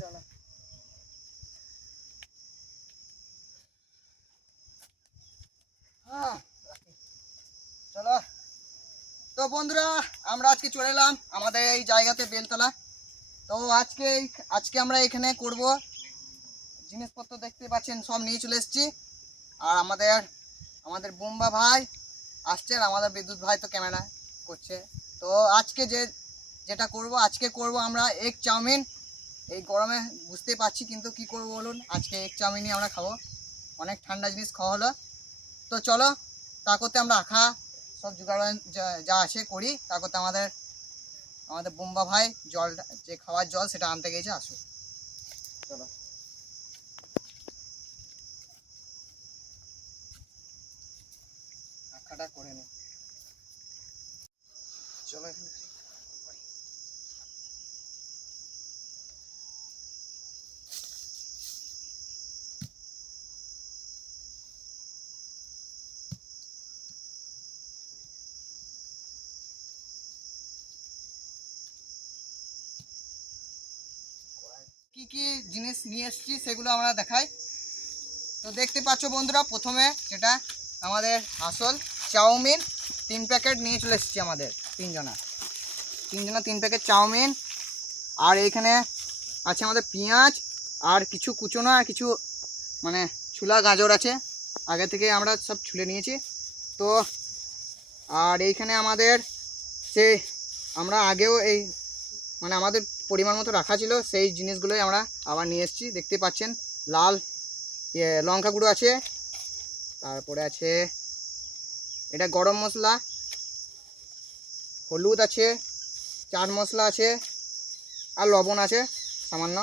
চলো চলো। তো বন্ধুরা আমরা আজকে চলে এলাম আমাদের এই জায়গাতে বেলতলা। তো আজকে আমরা এখানে করব জিনিসপত্র দেখতে পাচ্ছেন সব নিয়ে চলে এসেছি। আর আমাদের বুম্বা ভাই আসছে আর আমাদের বিদ্যুৎ ভাই তো ক্যামেরা করছে। তো আজকে করব আমরা এগ চাউমিন। এই গরমে বুঝতে পারছি কিন্তু কি করব বলুন, আজকে এগ চাউমিনই আমরা খাবো। অনেক ঠান্ডা জিনিস খাওয়া হলো। তো চলো তা করতে আমরা সব জোগাড় যা আছে করি। তা করতে আমাদের বুম্বা ভাই যে খাওয়ার জল সেটা আনতে গেছে, আসুক। চলো আখাটা করে নি। চলো এখানে কি কি জিনিস নিয়ে এসেছি সেগুলো আমরা দেখাই। তো দেখতে পাচ্ছ বন্ধুরা, প্রথমে যেটা আমাদের আসল চাউমিন 3 প্যাকেট নিয়ে চলে এসেছি। আমাদের তিনজনা 3 প্যাকেট চাউমিন। আর এইখানে আছে আমাদের পেঁয়াজ আর কিছু কুচনো আর কিছু মানে ছুলা গাজর আছে, আগে থেকে আমরা সব ছুলে নিয়েছি। তো আর এইখানে আমাদের আমরা আগেও আমাদের পরিমাণ মতো রাখা ছিল, সেই জিনিসগুলোই আমরা আবার নিয়ে এসেছি। দেখতে পাচ্ছেন লাল লঙ্কা গুঁড়ো আছে, তারপরে আছে এটা গরম মশলা, হলুদ আছে, চাট মশলা আছে, আর লবণ আছে সামান্য।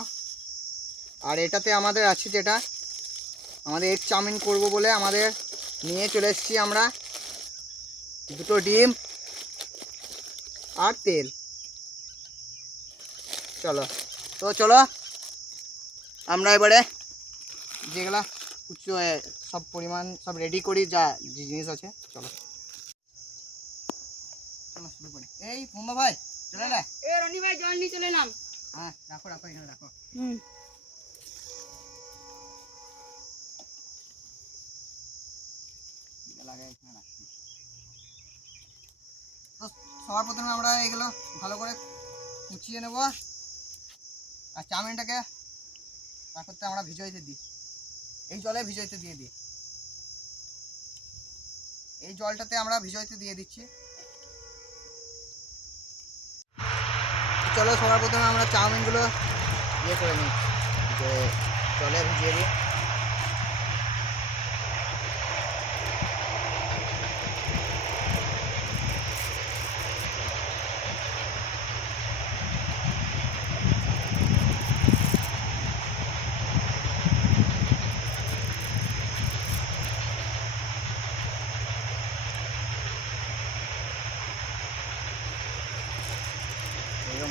আর এটাতে আমাদের আছে যেটা আমাদের এগ চাউমিন করব বলে আমাদের নিয়ে চলে এসেছি আমরা 2টো ডিম আর তেল। চলো আমরা এবারে যেগুলা সব পরিমাণ সব রেডি করি, যা জিনিস আছে। চলো শুরু করি। এই মুম্বা ভাই চলে এলে? রনি ভাই জল নিয়ে চলে এলাম। হ্যাঁ রাখো এখানে রাখো। তো সবার প্রথমে আমরা এগুলো ভালো করে কুচিয়ে নেব। আর চাউমিনটাকে তারপর আমরা ভিজোইতে দিই, এই জলে ভিজোইতে দিয়ে দিই। এই জলটাতে আমরা ভিজোইতে দিয়ে দিচ্ছি। চলো সবার প্রথমে আমরা চাউমিনগুলো করে নিই, জলে ভিজিয়ে দিই।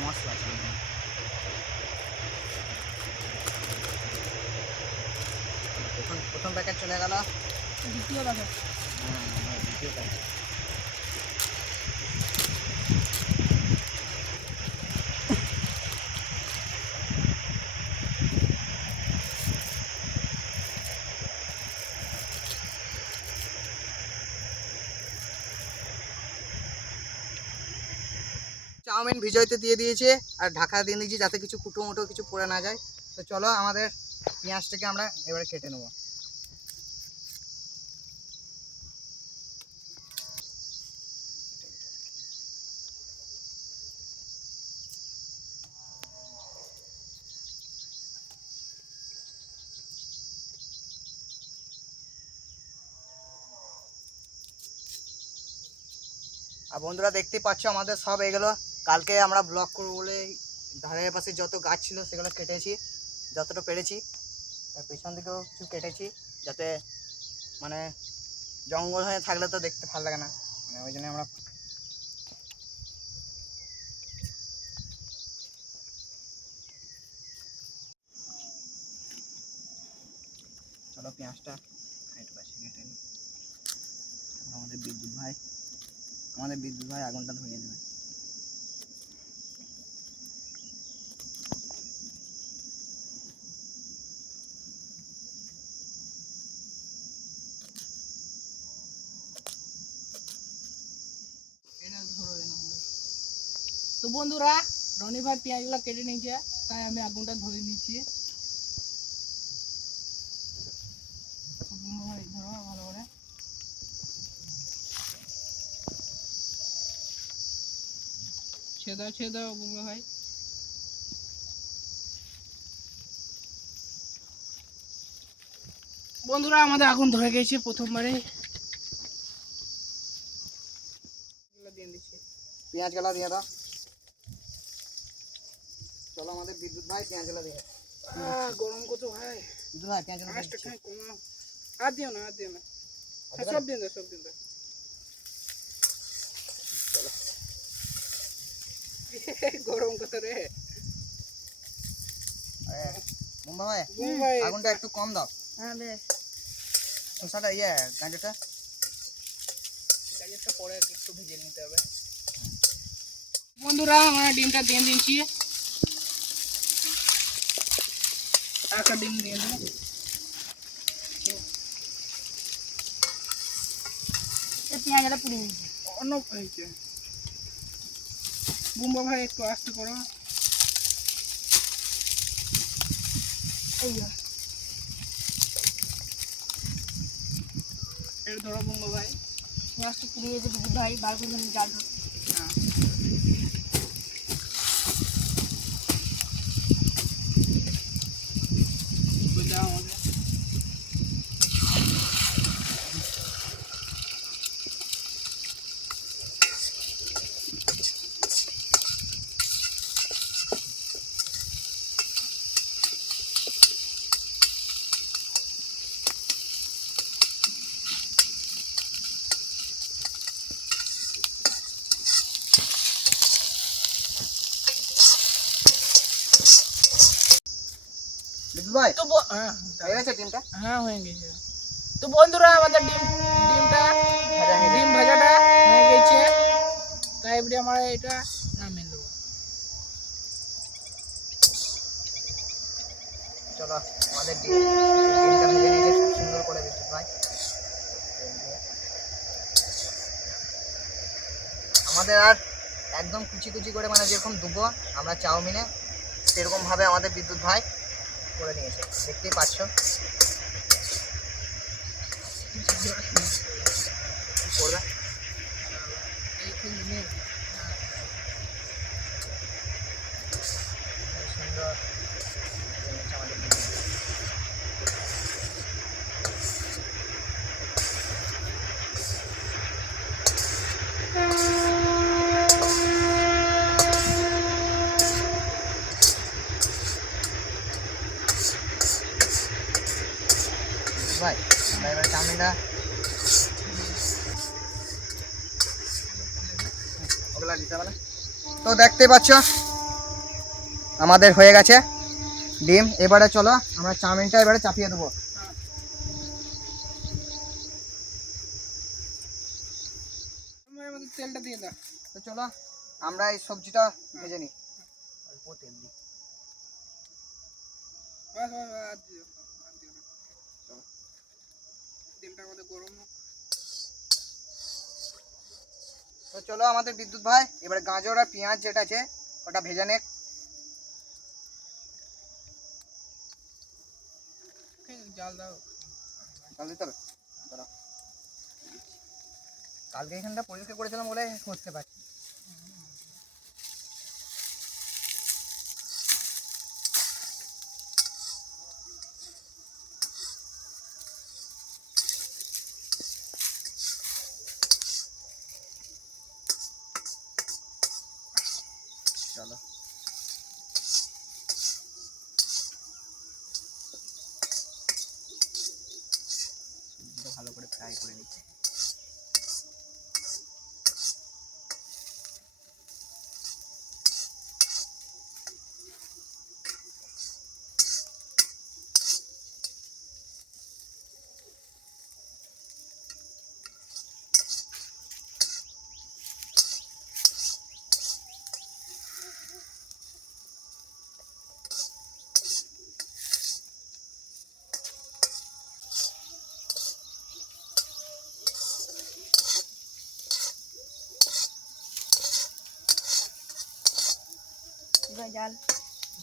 মশলা প্রথম প্যাকেট চলে গেল, দ্বিতীয় প্যাকেট। দ্বিতীয় প্যাকেট চাউমিন ভিজোইতে দিয়ে দিয়েছে আর ঢাকা দিয়ে দিয়েছি যাতে কিছু কুটো কিছু পড়ে না যায়। তো চলো আমাদের পেঁয়াজটাকে আমরা এবারে কেটে নেব। আর বন্ধুরা দেখতেই পাচ্ছ আমাদের সব এগুলো কালকে আমরা ব্লগ করবো বলে ধারের পাশে যত গাছ ছিল সেগুলো কেটেছি যতটা পেরেছি। আর পেছন দিকেও কিছু কেটেছি, যাতে জঙ্গল হয়ে থাকলে তো দেখতে ভালো লাগে না, ওই জন্য আমরা চলো পেঁয়াজটা কেটে নিই। আমাদের বিদ্যুৎ ভাই আগুনটা ধরিয়ে দেবে। তো বন্ধুরা রনি ভাই পেঁয়াজগুলো কেটে নিয়েছে, তাই আমি আগুনটা ধরে নিচ্ছি। ভাই ধরো ভালো করে। ছেড়ে দাও বুমরা ভাই। বন্ধুরা আমাদের আগুন ধরে গেছে প্রথমবারে। দিয়ে দিচ্ছি। পেঁয়াজ গলা দিয়ে দাও। চলো আমাদের বিদ্যুৎ ভাই পেঁয়াজ গলা দিয়ে। গরম কত ভাই, বিদ্যুৎ ভাই পেঁয়াজ গলা আঁচটা খাই কমাও। আর দিও না হ্যাঁ, সব দিন দাও। গরম কত রে মুম্বা ভাই, মুম্বাই। আগুনটা একটু কম দাও। হ্যাঁ বেশ। শসাটা গাজরটা গাজরটা পরে একটু ভেজে নিতে হবে। বন্ধুরা আমরা ডিমটা দিয়ে দিচ্ছি। একটা ডিম দিয়ে দেবো। পেঁয়াজটা পুড়ে গেছে। অন্য হয়েছে। বুম্বা ভাই একটু আস্তে করো। এর ধরো বুম্বা ভাই। পেঁয়াজটা পুড়ে গেছে বুঝি ভাই, বার করে জাল ধর। হ্যাঁ। দাও আমাকে। বিদ্যুৎ ভাই তো হয়ে গেছে ডিমটা হ্যাঁ হয়ে গেছে। তো বন্ধুরা আমাদের ডিমটা ডিম ভাজাটা হয়ে গেছে, তাই এবারে আমরা এটা নামিয়ে দেবো। চলো আমাদের ডিমটা ভেজে নিয়েছে খুব সুন্দর করে বিদ্যুৎ ভাই। আমাদের আর একদম কুচি কুচি করে মানে যেরকম দুবো আমরা চাউমিনে, সেরকম ভাবে আমাদের বিদ্যুৎ ভাই করে নিয়েছে, দেখতেই পাচ্ছ। কি করবে সুন্দর ভেজে নিয়েছে আমাদের বিদ্যুৎ ভাই। ভাই আমরা এবার চাউমিনটা ওগুলা দিতে হবে না। তো দেখতে পাচ্ছ আমাদের হয়ে গেছে ডিম। এবারে চলো আমরা চাউমিনটা এবারে চাপিয়ে দেবো। আমাদের তেলটা দিয়ে দাও। তো চলো আমরা এই সবজিটা ভেজে নিই। অল্প তেল দিই। আর দিও না। চলো। তেলটা আমাদের গরম হোক। তো চলো আমাদের বিদ্যুৎ ভাই এবারে গাজর আর পেঁয়াজ যেটা আছে ওটা ভেজে নে। জাল দাও। জল দিতে হবে। দাঁড়াও। কালকে এখানটা পরিষ্কার করেছিলাম বলে করতে পারছি। চলো সবজিটা ভালো করে ফ্রাই করে নিচ্ছি। জাল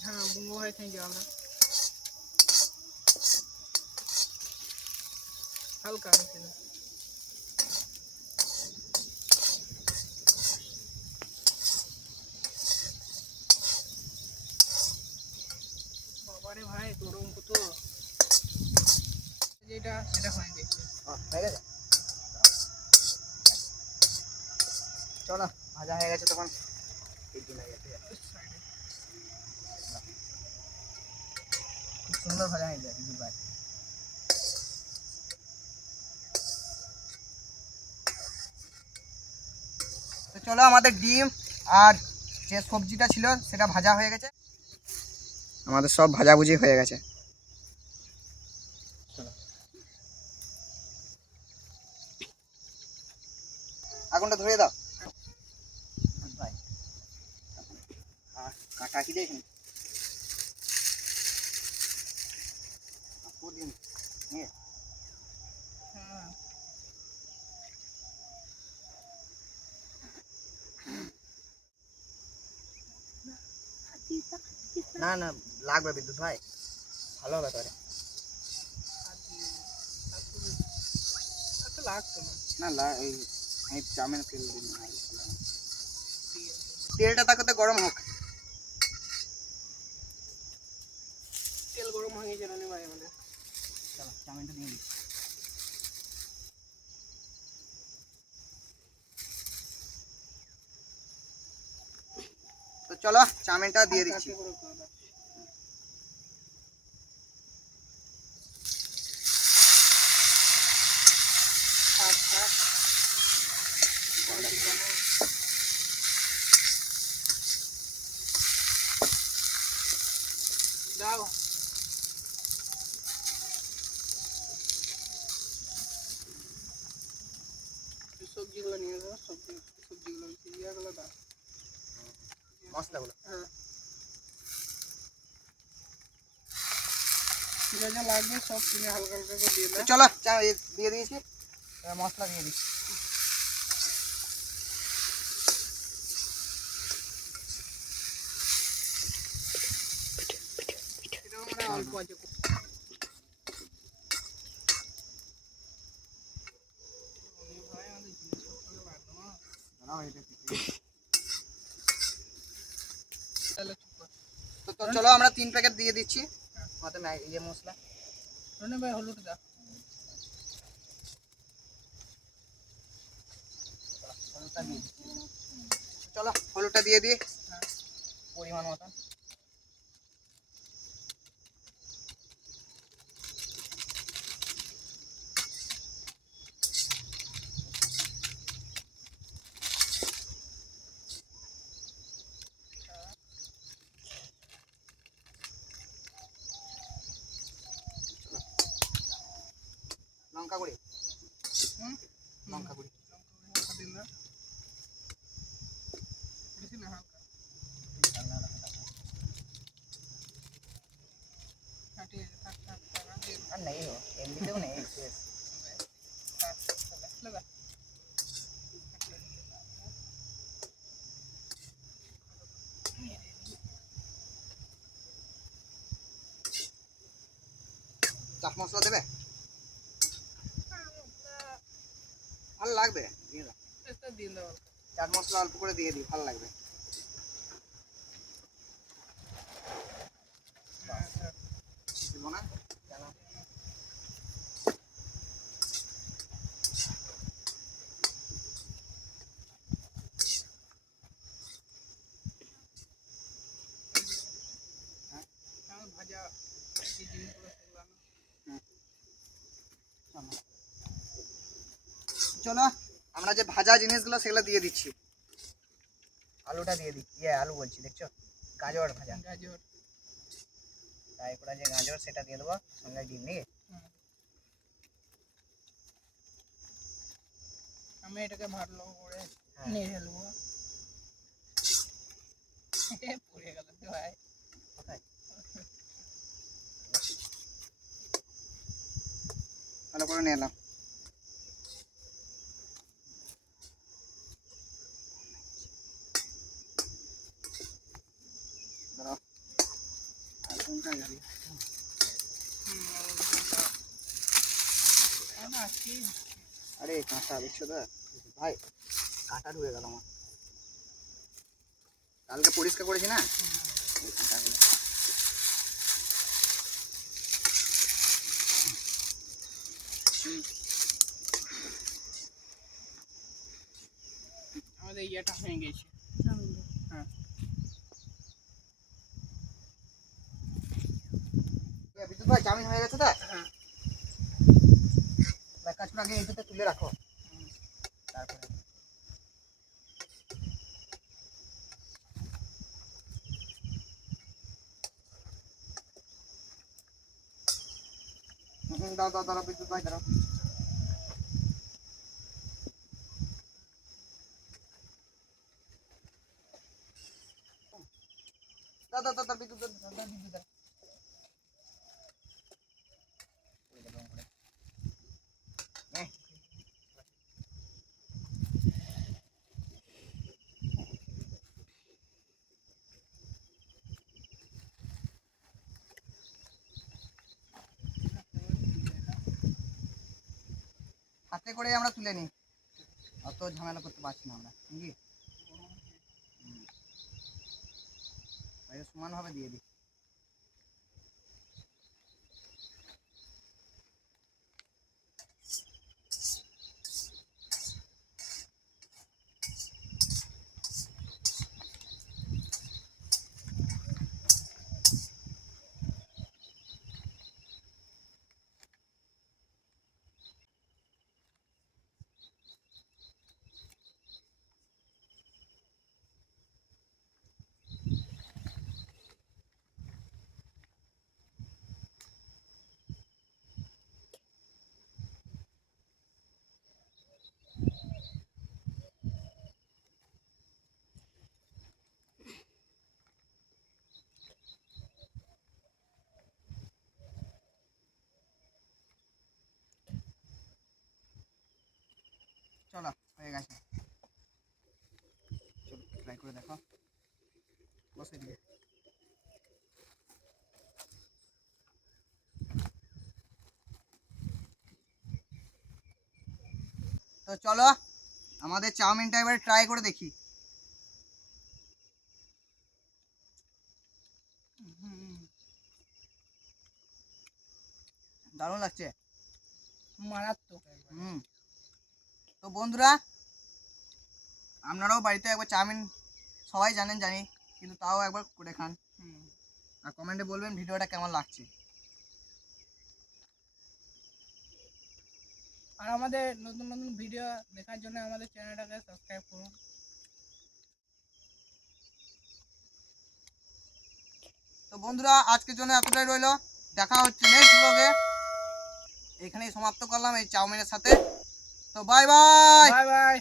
হ্যাঁ বুঙ্গো হয় থাকি আমরা হালকা আছে বাবারে ভাই গরম কত যেটা সেটা হয়ে গেছে হয়ে গেছে চলো ভাজা হয়ে গেছে তখন খুব সুন্দর ভাজা হয়ে যায় দিদি ভাই। তো চলো আমাদের ডিম আর যে সবজিটা ছিল সেটা ভাজা হয়ে গেছে, আমাদের সব ভাজাভুজি হয়ে গেছে। আগুনটা ধরিয়ে দাও ভাই, কাটা কি দেখুন হ্যাঁ না না লাগবে বিদ্যুৎ ভাই, ভালো হবে তাহলে। আচ্ছা লাগতো না না এই চাউমিন তেল দিন তেলটা তাকে তো গরম হোক। তেল গরম হয়ে গেছে রানি ভাই আমাদের চলো চাউমিনটা দিয়ে দিই। তো চলো চাউমিনটা দিয়ে দিচ্ছি। দাও সবজিগুলো নিয়ে যাও সবজিগুলো ইয়েগুলো দাও মশলাগুলো হ্যাঁ যা যা লাগবে সব তুমি হালকা হালকা করে দিয়ে দাও চলো দিয়ে দিয়েছি, এবার মশলা দিয়ে দিচ্ছি। এটা আমরা অল্প আছে ভাই আমাদের জিনিসপত্র লাগবে না তাহলে চুপ কর তো চলো আমরা 3 প্যাকেট দিয়ে দিচ্ছি আমাদের ইয়ে মশলা। রানি ভাই হলুদ দাও চলো হলুদটা দিয়ে দিই পরিমাণ মতন। লঙ্কা গুঁড়ি লঙ্কা গুঁড়ি হালকা দিন না বেশি না হালকা হ্যাঁ ঠিক আছে থাক থাক থাক আর দিন আর নেই এমনিতেও নেই থাক লাগা চাট মশলা দেবে, ভালো লাগবে দিয়ে দাও। এটা দিন দাও চাট মশলা অল্প করে দিয়ে দিই, ভালো লাগবে। দিব না কেন? আমার ভাজা এই জিনিসগুলো সেগুলো চলো আমরা যে ভাজা জিনিসগুলো সেগুলো দিয়ে দিচ্ছি। আলুটা দিয়ে দিই, আলু বলছি দেখছো, গাজর ভাজা, গাজর তাই করা যে গাজর সেটা দিয়ে দেবো সঙ্গে ডিম নিয়ে। আমি এটাকে ভালো করে হ্যাঁ। নেড়ে নেবো পুড়ে গেল তো ভাই কোথায় ভালো করে নিয়ে এলাম। আরে কাঁটা দেখছো তো ভাই, কাঁটা ঢুকে গেল আমার। কালকে পরিষ্কার করেছি না, এই কাঁটাগুলো। আমাদের ইয়েটা হয়ে গেছে। হ্যাঁ বিদ্যুৎ ভাই চাউমিন হয়ে গেছে তো? হ্যাঁ এক কাজ করে আগে এইটাতে তুলে রাখো, তারপরে দাও দাও দাঁড়াও বিদ্যুৎ ভাই, দাঁড়াও। দাও দাও দাও বিদ্যুৎ বিদ্যুৎ দাও। হাতে করে আমরা তুলে নিই, অত ঝামেলা করতে পারছি না আমরা, নাকি? সমানভাবে দিয়ে দিই। চলো হয়ে গেছে, চলো ট্রাই করে দেখো, বসে দিয়ে। তো চলো আমাদের চাউমিনটা এবার ট্রাই করে দেখি। দারুণ লাগছে, মারাত্মক। হুম। তো বন্ধুরা, আপনারাও বাড়িতে একবার চাউমিন, সবাই জানেন জানি, কিন্তু তাও একবার করে খান, আর কমেন্টে বলবেন ভিডিওটা কেমন লাগছে। আর আমাদের নতুন নতুন ভিডিও দেখার জন্য আমাদের চ্যানেলটাকে সাবস্ক্রাইব করুন। তো বন্ধুরা, আজকের জন্য এতটাই রইলো, দেখা হচ্ছে নেক্সট ব্লগে। এখানেই সমাপ্ত করলাম এই চাউমিনের সাথে। তো বাই বাই। Bye bye.